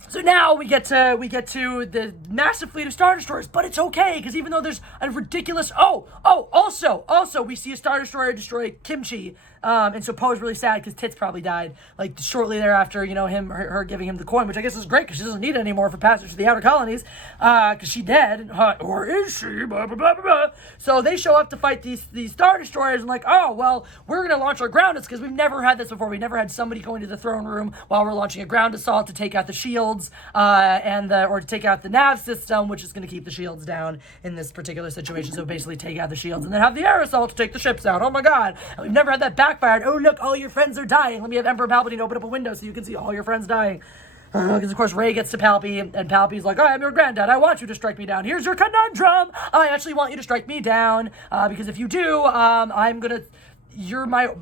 So now we get to the massive fleet of Star Destroyers, but it's okay, because even though there's a ridiculous... Also, we see a Star Destroyer destroy Kimchi, and so Poe's really sad because Tits probably died, like, shortly thereafter, her giving him the coin, which I guess is great, because she doesn't need it anymore for passage to the Outer Colonies, because she's dead, or is she, blah, blah, blah, blah, blah. So they show up to fight these Star Destroyers, and like, oh, well, we're going to launch our ground assault, because we've never had this before. We've never had somebody going to the throne room while we're launching a ground assault to take out the shields, or to take out the nav system, which is going to keep the shields down in this particular situation. So basically take out the shields and then have the air assault to take the ships out. Oh my god. And we've never had that backfired. Oh look, all your friends are dying. Let me have Emperor Palpatine open up a window so you can see all your friends dying. Because of course Rey gets to Palpy, and Palpy's like, I'm your granddad, I want you to strike me down. Here's your conundrum. I actually want you to strike me down, because if you do,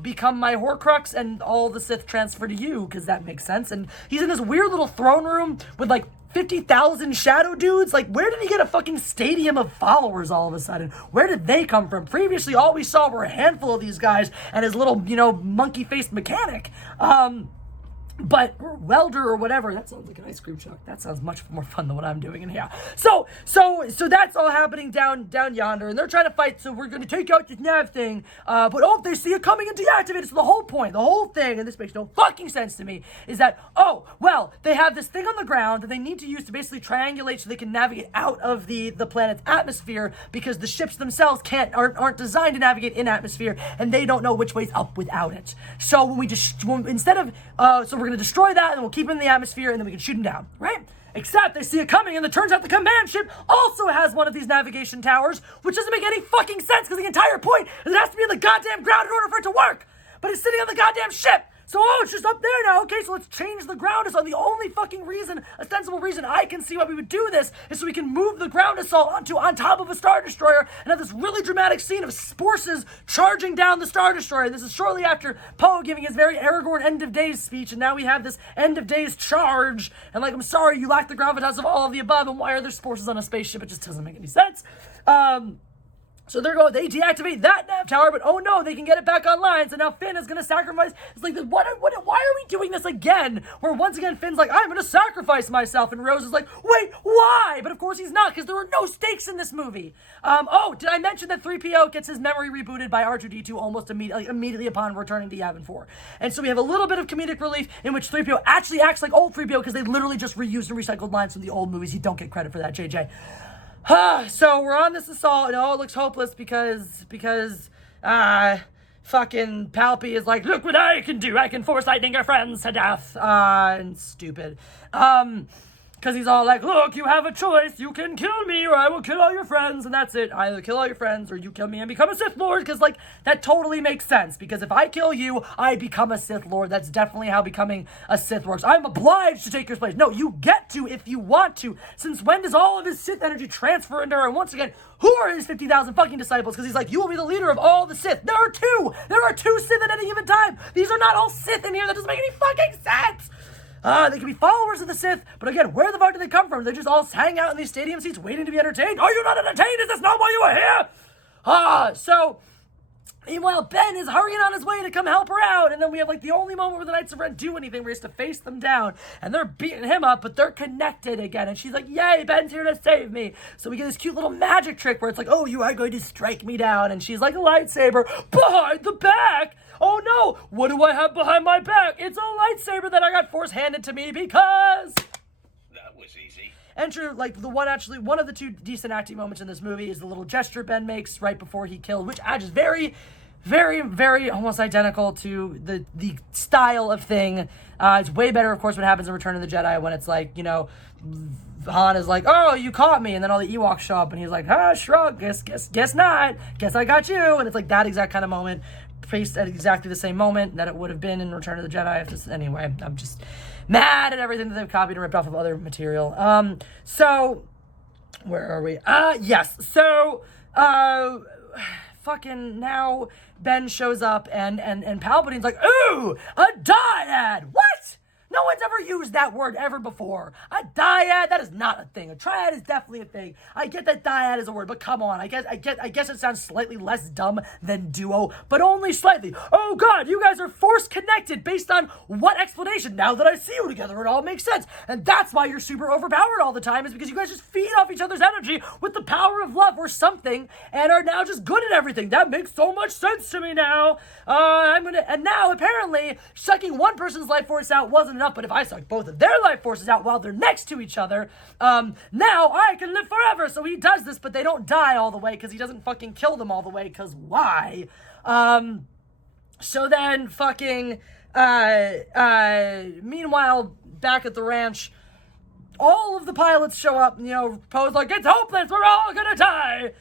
become my Horcrux, and all the Sith transfer to you, because that makes sense. And he's in this weird little throne room with like 50,000 shadow dudes. Like, where did he get a fucking stadium of followers all of a sudden? Where did they come from? Previously, all we saw were a handful of these guys and his little, monkey-faced mechanic. But or welder or whatever, that sounds like an ice cream truck. That sounds much more fun than what I'm doing in here. So that's all happening down yonder, and they're trying to fight. So we're gonna take out this nav thing. But they see it coming and deactivate it. So the whole point, the whole thing, and this makes no fucking sense to me, is that they have this thing on the ground that they need to use to basically triangulate so they can navigate out of the planet's atmosphere, because the ships themselves aren't designed to navigate in atmosphere, and they don't know which way's up without it. So we're going to destroy that, and we'll keep it in the atmosphere, and then we can shoot them down, right? Except they see it coming, and it turns out the command ship also has one of these navigation towers, which doesn't make any fucking sense, because the entire point is it has to be in the goddamn ground in order for it to work. But it's sitting on the goddamn ship. So, it's just up there now. Okay, so let's change the ground assault. The only fucking ostensible reason I can see why we would do this is so we can move the ground assault on top of a Star Destroyer and have this really dramatic scene of forces charging down the Star Destroyer. This is shortly after Poe giving his very Aragorn end of days speech, and now we have this end of days charge. And I'm sorry, you lack the gravitas of all of the above, and why are there forces on a spaceship? It just doesn't make any sense. So they deactivate that nav tower, but oh no, they can get it back online. So now Finn is going to sacrifice. It's like, why are we doing this again? Where once again, Finn's like, I'm going to sacrifice myself. And Rose is like, wait, why? But of course he's not, because there were no stakes in this movie. Did I mention that 3PO gets his memory rebooted by R2-D2 almost immediately upon returning to Yavin 4? And so we have a little bit of comedic relief in which 3PO actually acts like old 3PO, because they literally just reused and recycled lines from the old movies. You don't get credit for that, JJ. So we're on this assault, and it looks hopeless because fucking Palpy is like, look what I can do. I can force lightning your friends to death. And stupid. Because he's all like, look, you have a choice. You can kill me or I will kill all your friends. And that's it. I either kill all your friends or you kill me and become a Sith Lord. Because, that totally makes sense. Because if I kill you, I become a Sith Lord. That's definitely how becoming a Sith works. I'm obliged to take your place. No, you get to if you want to. Since when does all of his Sith energy transfer into her? And once again, who are his 50,000 fucking disciples? Because he's like, you will be the leader of all the Sith. There are two Sith at any given time. These are not all Sith in here. That doesn't make any fucking sense. They can be followers of the Sith, but again, where the fuck do they come from? They just all hang out in these stadium seats waiting to be entertained? Are you not entertained? Is this not why you are here? Meanwhile, Ben is hurrying on his way to come help her out, and then we have the only moment where the Knights of Ren do anything, where he has to face them down, and they're beating him up, but they're connected again, and she's like, yay, Ben's here to save me. So we get this cute little magic trick where it's like, oh, you are going to strike me down, and she's like, a lightsaber behind the back. Oh no, what do I have behind my back? It's a lightsaber that I got force-handed to me because... That was easy. Enter, one of the two decent acting moments in this movie is the little gesture Ben makes right before he killed, which I just very, very, very almost identical to the style of thing. It's way better, of course, what happens in Return of the Jedi when it's like, Han is like, oh, you caught me, and then all the Ewoks show up, and he's like, shrug, guess not, guess I got you, and it's like that exact kind of moment, faced at exactly the same moment that it would have been in Return of the Jedi. Anyway, I'm just mad at everything that they've copied and ripped off of other material. So, where are we? Yes, so, fucking now Ben shows up, and Palpatine's like, ooh, a dyad, what? No one's ever used that word ever before. A dyad, that is not a thing. A triad is definitely a thing. I get that dyad is a word, but come on. I guess it sounds slightly less dumb than duo, but only slightly. Oh God, you guys are force connected based on what explanation? Now that I see you together, it all makes sense. And that's why you're super overpowered all the time, is because you guys just feed off each other's energy with the power of love or something, and are now just good at everything. That makes so much sense to me now. And now apparently sucking one person's life force out wasn't enough, but if I suck both of their life forces out while they're next to each other, now I can live forever. So he does this, but they don't die all the way, because he doesn't fucking kill them all the way, because why? So then fucking, meanwhile, back at the ranch, all of the pilots show up, Poe's like, it's hopeless, we're all gonna die.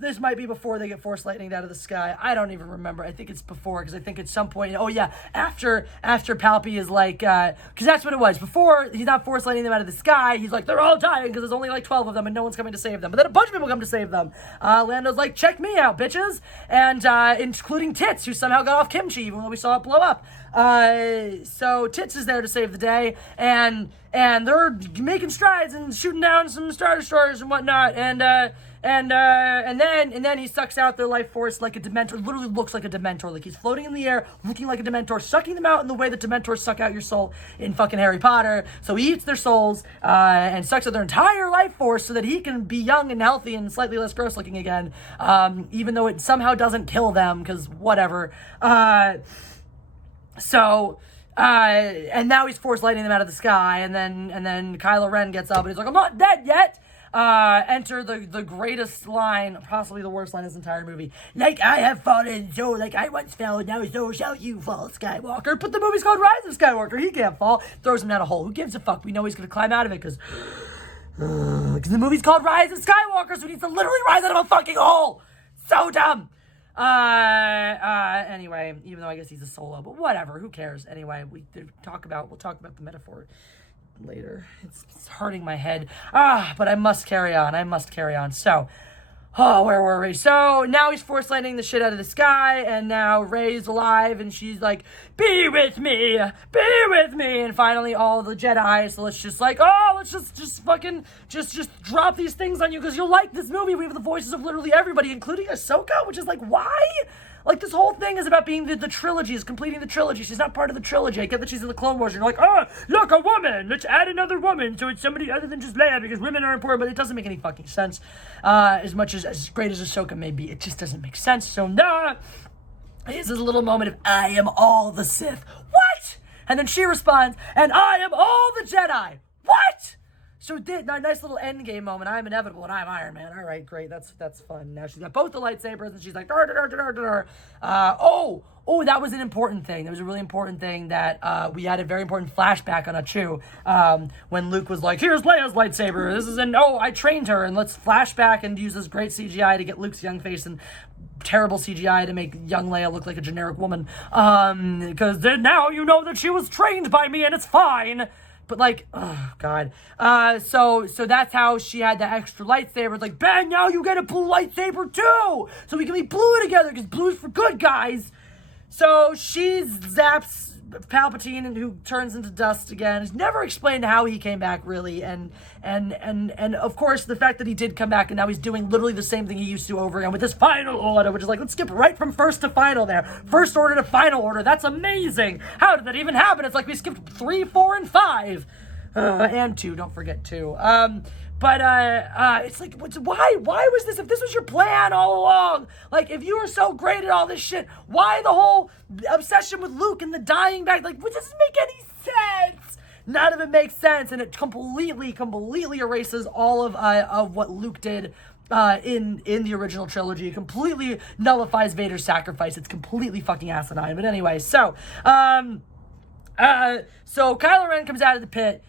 This might be before they get force lightning out of the sky. I don't even remember. I think it's before, because I think at some point, after Palpy is like, because that's what it was. Before, he's not force lightning them out of the sky. He's like, they're all dying because there's only 12 of them and no one's coming to save them. But then a bunch of people come to save them. Lando's like, check me out, bitches. And including Tits, who somehow got off kimchi, even though we saw it blow up. So Tits is there to save the day, and they're making strides and shooting down some Star Destroyers and whatnot, and then he sucks out their life force like a Dementor. Literally looks like a Dementor. Like he's floating in the air, looking like a Dementor, sucking them out in the way that Dementors suck out your soul in fucking Harry Potter. So he eats their souls, and sucks out their entire life force so that he can be young and healthy and slightly less gross looking again, even though it somehow doesn't kill them, because whatever. And now he's force lightning them out of the sky, and then Kylo Ren gets up and he's like, I'm not dead yet. Enter the greatest line, possibly the worst line in this entire movie. Like I have fallen, so like I once fell, now so shall you fall, Skywalker. But the movie's called Rise of Skywalker. He can't fall. Throws him down a hole. Who gives a fuck? We know he's gonna climb out of it because the movie's called Rise of Skywalker, so he needs to literally rise out of a fucking hole. So dumb. Anyway, even though I guess he's a Solo, but whatever. Who cares? Anyway, we'll talk about the metaphor later. It's hurting my head. But I must carry on. So, where were we? So, now he's force lightning the shit out of the sky, and now Rey's alive, and she's like, be with me! And finally, all the Jedi, so let's just just drop these things on you, because you'll like this movie. We have the voices of literally everybody, including Ahsoka, which is like, why? Like, this whole thing is about being the trilogy, is completing the trilogy. She's not part of the trilogy. I get that she's in the Clone Wars, and you're like, look, a woman! Let's add another woman, so it's somebody other than just Leia, because women are important, but it doesn't make any fucking sense. As much as great as Ahsoka may be, it just doesn't make sense. So, here's this little moment of, I am all the Sith. What? And then she responds, and I am all the Jedi. What? So nice little endgame moment. I'm inevitable and I'm Iron Man. All right, great. That's fun. Now she's got both the lightsabers and she's like, that was an important thing. That was a really important thing that we had a very important flashback on Achu when Luke was like, here's Leia's lightsaber. I trained her, and let's flashback and use this great CGI to get Luke's young face and terrible CGI to make young Leia look like a generic woman. Because then now you know that she was trained by me and it's fine. But like, oh god. So that's how she had the extra lightsaber. It's like, bang, now you get a blue lightsaber too! So we can be blue together, because blue is for good guys. So she zaps Palpatine, and who turns into dust again. It's never explained how he came back, really. And of course, the fact that he did come back and now he's doing literally the same thing he used to over again with his final order, which is like, let's skip right from first to final there. First order to final order. That's amazing. How did that even happen? It's like we skipped 3, 4, and 5. And 2, don't forget 2. But it's like, why was this? If this was your plan all along, like, if you were so great at all this shit, why the whole obsession with Luke and the dying back? Like, it doesn't make any sense. None of it makes sense, and it completely erases all of what Luke did in the original trilogy. It completely nullifies Vader's sacrifice. It's completely fucking asinine. But anyway, so Kylo Ren comes out of the pit.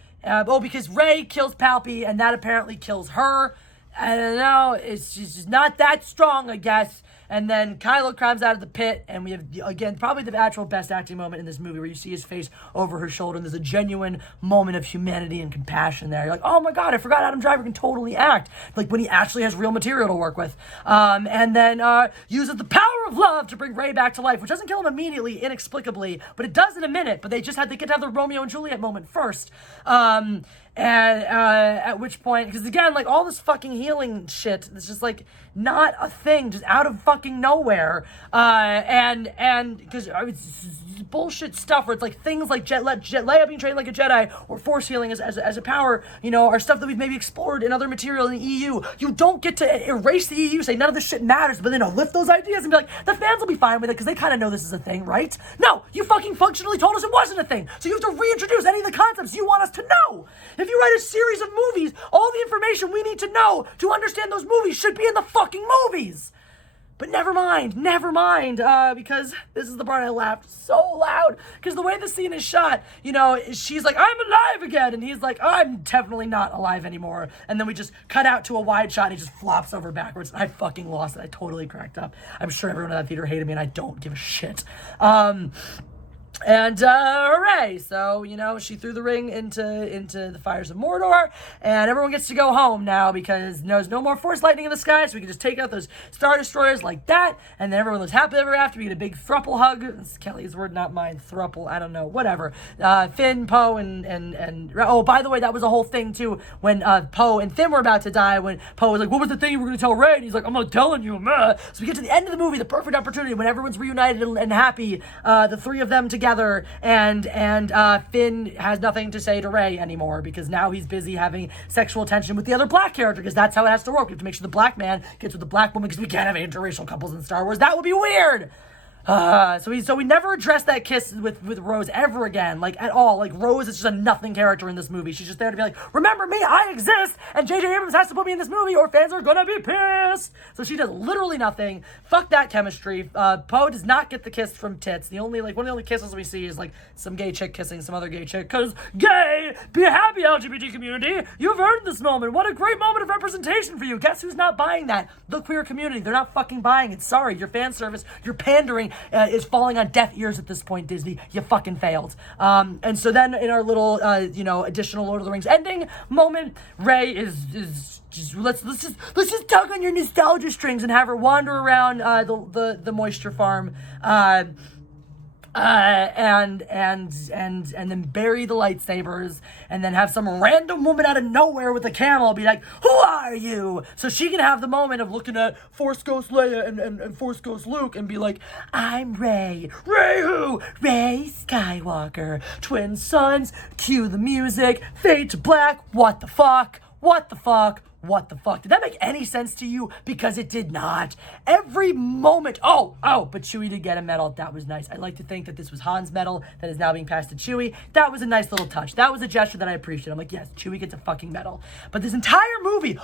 Because Rey kills Palpy, and that apparently kills her. I don't know, she's just not that strong, I guess. And then Kylo climbs out of the pit, and we have, again, probably the actual best acting moment in this movie, where you see his face over her shoulder, and there's a genuine moment of humanity and compassion there. You're like, oh my god, I forgot Adam Driver can totally act. Like, when he actually has real material to work with. And then uses the power of love to bring Rey back to life, which doesn't kill him immediately, inexplicably, but it does in a minute. But they get to have the Romeo and Juliet moment first. And at which point, because again, like, all this fucking healing shit, it's just like not a thing, just out of fucking nowhere. And because it's bullshit stuff where it's like things like Leia being trained like a Jedi, or force healing as a power, are stuff that we've maybe explored in other material in the EU. You don't get to erase the EU, say none of this shit matters, but then lift those ideas and be like, the fans will be fine with it because they kind of know this is a thing, right? No, you fucking functionally told us it wasn't a thing, so you have to reintroduce any of the concepts you want us to know. If you write a series of movies, all the information we need to know to understand those movies should be in the fucking movies. But never mind, because this is the part I laughed so loud, because the way the scene is shot, she's like, I'm alive again, and he's like, I'm definitely not alive anymore, and then we just cut out to a wide shot, and he just flops over backwards, and I fucking lost it. I totally cracked up. I'm sure everyone in that theater hated me, and I don't give a shit. And hooray! So, she threw the ring into the fires of Mordor, and everyone gets to go home now because there's no more force lightning in the sky, so we can just take out those Star Destroyers like that, and then everyone lives happily ever after. We get a big thruple hug. It's Kelly's word, not mine. Thruple, I don't know, whatever. Finn, Poe, and oh, by the way, that was a whole thing too when Poe and Finn were about to die. When Poe was like, "What was the thing you were going to tell Rey?" And he's like, "I'm not telling you." So we get to the end of the movie, the perfect opportunity when everyone's reunited and happy, the three of them together. And Finn has nothing to say to Rey anymore because now he's busy having sexual tension with the other black character because that's how it has to work. We have to make sure the black man gets with the black woman because we can't have interracial couples in Star Wars. That would be weird. So we never addressed that kiss with Rose ever again, like at all. Like Rose is just a nothing character in this movie. She's just there to be like, remember me, I exist, and J.J. Abrams has to put me in this movie or fans are gonna be pissed. So she does literally nothing. Fuck that chemistry. Poe does not get the kiss from tits. One of the only kisses we see is like some gay chick kissing some other gay chick. Cause gay, be happy LGBT community. You've earned this moment. What a great moment of representation for you. Guess who's not buying that? The queer community. They're not fucking buying it. Sorry, your fan service, your pandering is falling on deaf ears at this point, Disney. You fucking failed. And so then in our little, additional Lord of the Rings ending moment, Rey is just let's just tug on your nostalgia strings and have her wander around the moisture farm. And then bury the lightsabers, and then have some random woman out of nowhere with a camel be like, "Who are you?" So she can have the moment of looking at Force Ghost Leia and Force Ghost Luke and be like, "I'm Rey. Rey who? Rey Skywalker. Twin sons. Cue the music. Fade to black. What the fuck? What the fuck? What the fuck? Did that make any sense to you? Because it did not. Every moment. Oh, but Chewie did get a medal. That was nice. I like to think that this was Han's medal that is now being passed to Chewie. That was a nice little touch. That was a gesture that I appreciate. I'm like, yes, Chewie gets a fucking medal. But this entire movie,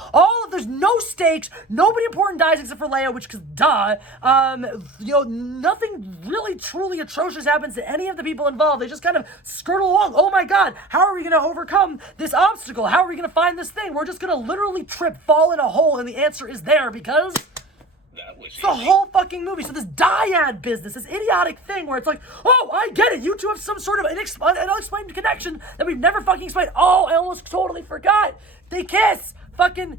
there's no stakes. Nobody important dies except for Leia, which, cause duh. Nothing really truly atrocious happens to any of the people involved. They just kind of skirt along. Oh my God, how are we going to overcome this obstacle? How are we going to find this thing? We're just going to literally trip, fall in a hole, and the answer is there because it's the whole fucking movie. So this dyad business, this idiotic thing where it's like, oh, I get it. You two have some sort of an unexplained connection that we've never fucking explained. Oh, I almost totally forgot. They kiss. Fucking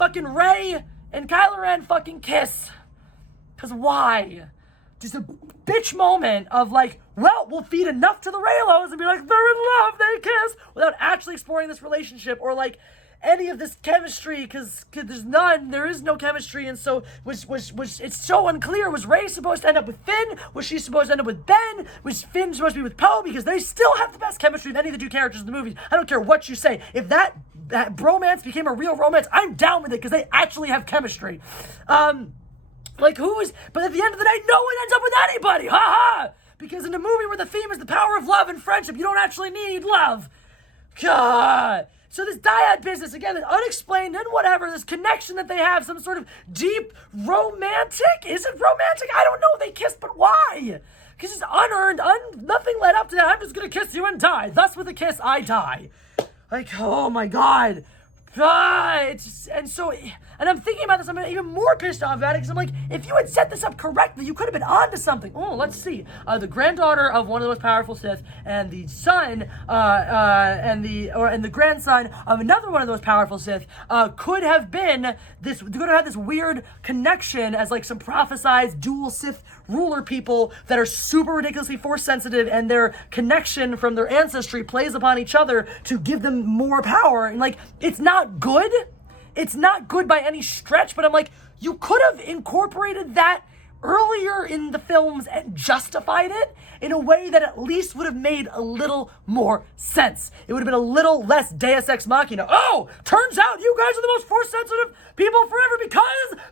Rey and Kylo Ren fucking kiss. Because why? Just a bitch moment of like, well, we'll feed enough to the Reylos and be like, they're in love, they kiss, without actually exploring this relationship or like any of this chemistry, because there's none. There is no chemistry, and so was it's so unclear. Was Rey supposed to end up with Finn? Was she supposed to end up with Ben? Was Finn supposed to be with Poe? Because they still have the best chemistry of any of the two characters in the movies. I don't care what you say. If that bromance became a real romance, I'm down with it because they actually have chemistry. But at the end of the day, no one ends up with anybody. Ha ha! Because in a movie where the theme is the power of love and friendship, you don't actually need love. God. So this dyad business, again, unexplained and whatever, this connection that they have, some sort of deep romantic? Is it romantic? I don't know. They kissed, but why? Because it's unearned, nothing led up to that. I'm just going to kiss you and die. Thus, with a kiss, I die. Like, oh my God. And I'm thinking about this, I'm even more pissed off about it, because I'm like, if you had set this up correctly, you could have been onto something. Oh, let's see. The granddaughter of one of the most powerful Sith, and the son, and the grandson of another one of those powerful Sith, could have had this weird connection as like some prophesized dual Sith ruler people that are super ridiculously force sensitive, and their connection from their ancestry plays upon each other to give them more power. And like, it's not good. It's not good by any stretch, but I'm like, you could have incorporated that earlier in the films and justified it in a way that at least would have made a little more sense. It would have been a little less Deus Ex Machina. Oh, turns out you guys are the most force-sensitive people forever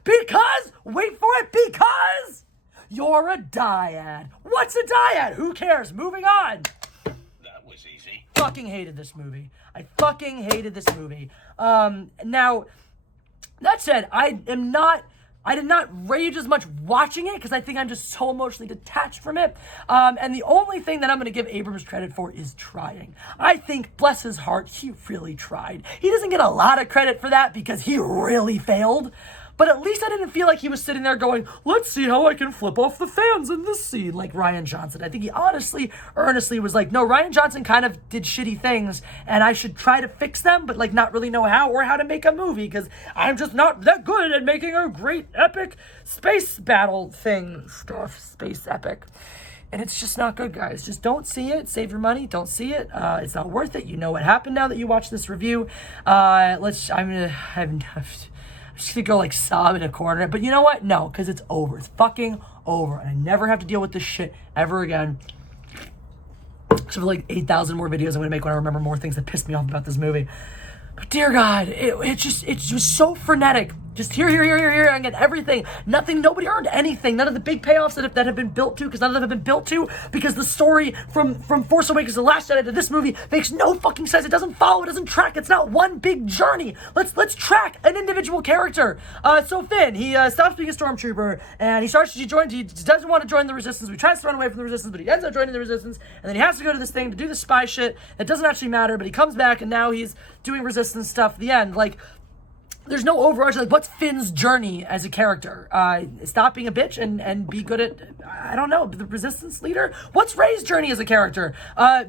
because, wait for it, because you're a dyad. What's a dyad? Who cares? Moving on. That was easy. Fucking hated this movie. I fucking hated this movie. Now, that said, I did not rage as much watching it because I think I'm just so emotionally detached from it. And the only thing that I'm going to give Abrams credit for is trying. I think, bless his heart, he really tried. He doesn't get a lot of credit for that because he really failed. but at least I didn't feel like he was sitting there going, let's see how I can flip off the fans in this scene, like Rian Johnson. I think he honestly, earnestly was like, no, Rian Johnson kind of did shitty things, and I should try to fix them, but like not really know how or how to make a movie, because I'm just not that good at making a great epic space battle thing stuff, space epic. And it's just not good, guys. Just don't see it. Save your money. Don't see it. It's not worth it. You know what happened now that you watched this review. I'm just gonna go like sob in a corner. But you know what? No, because it's over. It's fucking over. And I never have to deal with this shit ever again. Except for like 8,000 more videos I'm gonna make when I remember more things that pissed me off about this movie. But dear God, it was so frenetic. Just here, and get everything. Nobody earned anything. None of the big payoffs that have been built to, because none of them have been built to, because the story from Force Awakens to The Last Jedi to this movie makes no fucking sense. It doesn't follow, it doesn't track. It's not one big journey. Let's track an individual character. So Finn, he stops being a stormtrooper, and he doesn't want to join the Resistance. He tries to run away from the Resistance, but he ends up joining the Resistance, and then he has to go to this thing to do the spy shit. It doesn't actually matter, but he comes back, and now he's doing Resistance stuff at the end. Like, there's no overarching, like, what's Finn's journey as a character? Stop being a bitch and be good at, I don't know, the Resistance leader? What's Rey's journey as a character?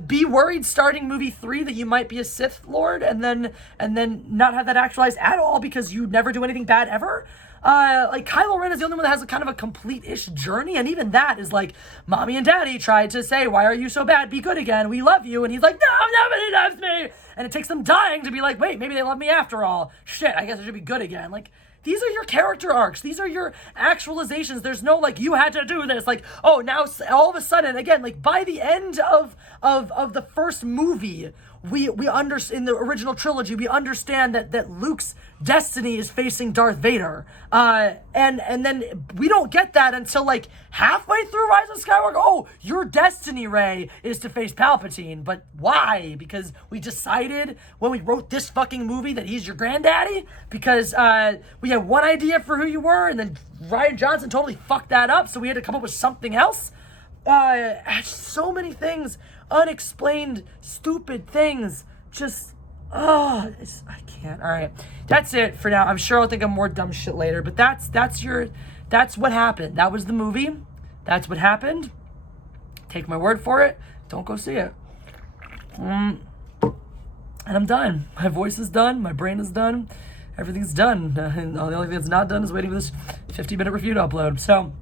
Be worried starting movie 3 that you might be a Sith Lord and then not have that actualized at all because you never do anything bad ever? Like, Kylo Ren is the only one that has a kind of a complete-ish journey, and even that is like, Mommy and Daddy tried to say, why are you so bad? Be good again. We love you. And he's like, no, nobody loves me. And it takes them dying to be like, wait, maybe they love me after all. Shit, I guess I should be good again. Like, these are your character arcs. These are your actualizations. There's no, like, you had to do this. Like, oh, now all of a sudden, again, like, by the end of the first movie, we in the original trilogy, we understand that Luke's destiny is facing Darth Vader. And then we don't get that until like halfway through Rise of Skywalker. Oh, your destiny, Rey, is to face Palpatine. But why? Because we decided when we wrote this fucking movie that he's your granddaddy? Because we had one idea for who you were, and then Rian Johnson totally fucked that up, so we had to come up with something else. So many things, unexplained, stupid things, just, I can't. All right, that's it for now. I'm sure I'll think of more dumb shit later, but that's what happened. That was the movie. That's what happened. Take my word for it. Don't go see it. And I'm done. My voice is done. My brain is done. Everything's done. And the only thing that's not done is waiting for this 50-minute review to upload. So,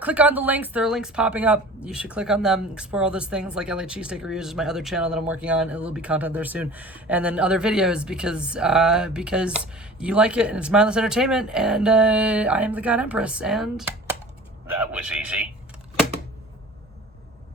click on the links. There are links popping up. You should click on them, explore all those things, like LA Cheesesteak Reviews is my other channel that I'm working on, and there'll be content there soon. And then other videos, because you like it, and it's mindless entertainment, and I am the God Empress, and that was easy.